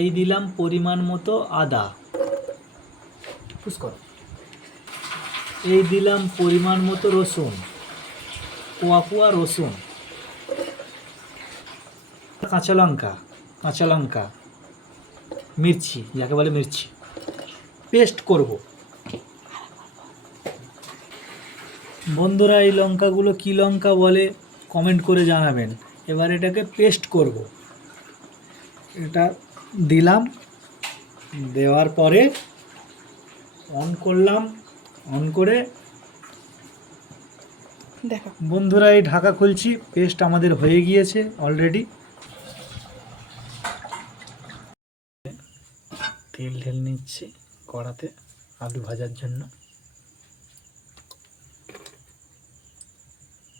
এই দিলাম পরিমাণ মতো আদা, এই দিলাম পরিমাণ মতো রসুন, কোয়া রসুন, কাঁচা লঙ্কা, মির্চি, যাকে বলে মির্চি, পেস্ট করব। বন্ধুরা এই লঙ্কাগুলো কী লঙ্কা বলে কমেন্ট করে জানাবেন। এবার এটাকে পেস্ট করব। এটা দিলাম, দেওয়ার পরে অন করলাম, অন করে দেখো বন্ধুরা এই ঢাকা খুলছি। পেস্ট আমাদের হয়ে গিয়েছে অলরেডি। তেল ঢেলে নিচ্ছি কড়াতে আলু ভাজার জন্য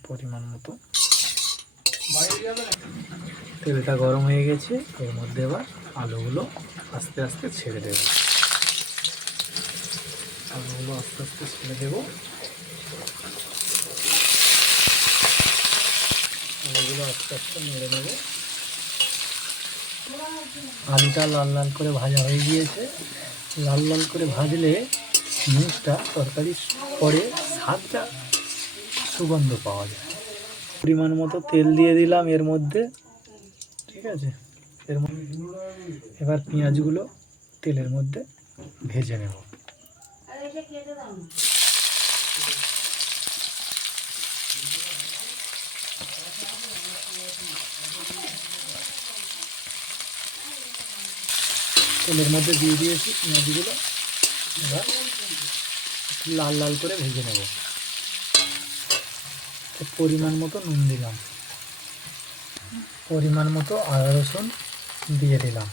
পরিমাণ মতো। তেলটা গরম হয়ে গেছে, এর মধ্যে এবার আলুগুলো আস্তে আস্তে ছেড়ে দেব। আলুগুলো আস্তে আস্তে ছেড়ে দেব। আলুগুলো আস্তে আস্তে নেড়ে নেব। আলুটা লাল লাল করে ভাজা হয়ে গিয়েছে। লাল লাল করে ভাজলে জিনিসটা তরকারির পরে স্বাদটা সুগন্ধ পাওয়া যায়। পরিমাণ মতো তেল দিয়ে দিলাম এর মধ্যে, ঠিক আছে। এর মধ্যে এবার পেঁয়াজগুলো তেলের মধ্যে ভেজে নেব। তেলের মধ্যে দিয়ে দিয়েছি পেঁয়াজগুলো, এবার লাল লাল করে ভেজে নেব। পরিমাণ মতো নুন দিলাম, পরিমাণ মতো আদা রসুন দিয়ে দিলাম।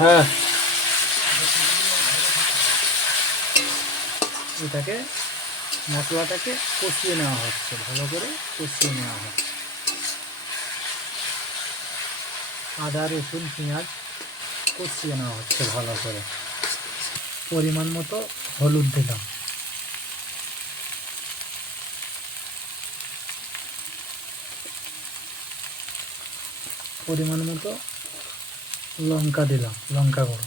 হ্যাঁ, এটাকে মশলাটাকে কষিয়ে নেওয়া হচ্ছে, ভালো করে কষিয়ে নেওয়া হচ্ছে। আদা রসুন পেঁয়াজ কষিয়ে নেওয়া হচ্ছে ভালো করে। পরিমাণ মতো হলুদ দিলাম, পরিমাণ মতো লঙ্কা দিলাম, লঙ্কা গুঁড়ো।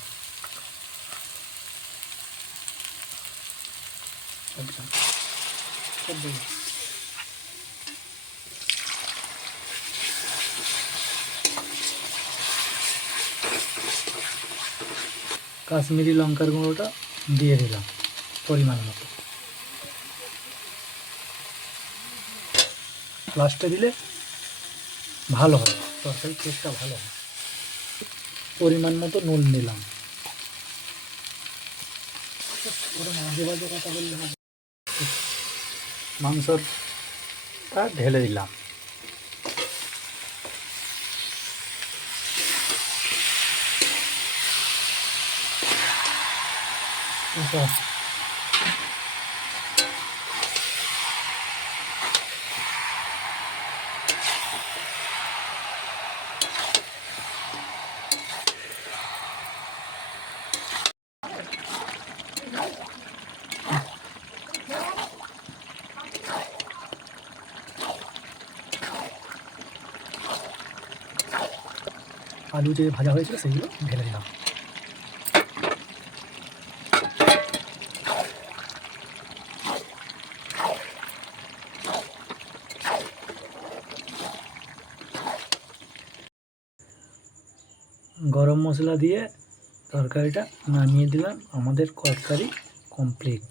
কাশ্মীরি লঙ্কার গুঁড়োটা দিয়ে দিলাম পরিমাণ মতো। লাস্টে দিলে ভালো হয়, তরকারির টেস্টটা ভালো হয়। পরিমাণ মতো নুন দিলাম। মাংসটা ঢেলে দিলাম। আলু যে ভাজা হয়েছিল সেগুলো ঢেলে দিলাম। গরম মশলা দিয়ে তরকারিটা নামিয়ে দিলাম। আমাদের তরকারি কমপ্লিট।